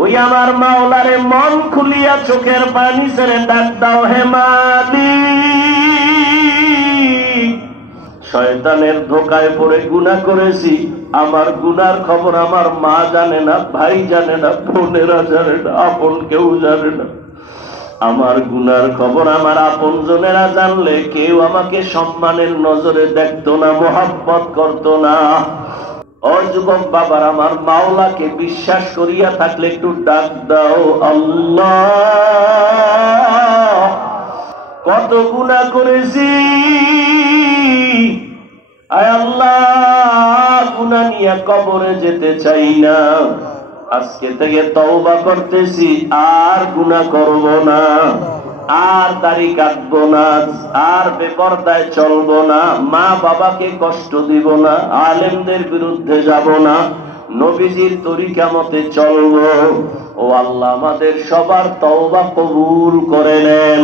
ওই আমার মাওলারে মন খুলিয়া চোখের পানি ছেড়ে ডাক দাও, হে মালিক, শয়তানের ধোকায় পড়ে গুনাহ করেছি। আমার গুনার খবর আমার মা জানে না, ভাই জানে না, বোনেরা জানে না, আপন কেউ জানে না। আমার গুনার খবর আমার আপনজনেরা জানলে কেউ আমাকে সম্মানের নজরে দেখতো না, মোহাব্বত করতো না। ও যুবক বাবার, আমার মাওলাকে বিশ্বাস করিয়া থাকলে একটু ডাক দাও, আল্লাহ। কত গুনাহ করেছি, আয় আল্লাহ, গুনাহ নিয়ে কবরে যেতে চাই না। আজকে থেকে তওবা করতেছি, আর গুনাহ করব না, আর দাড়ি কাটবো না, আর বেপরদায় চলবো না, মা বাবাকে কষ্ট দিব না, আলেমদের বিরুদ্ধে যাব না, নবীজির তরিকা মতে চলবো। ও আল্লাহ, আমাদের সবার তওবা কবুল করে নেন।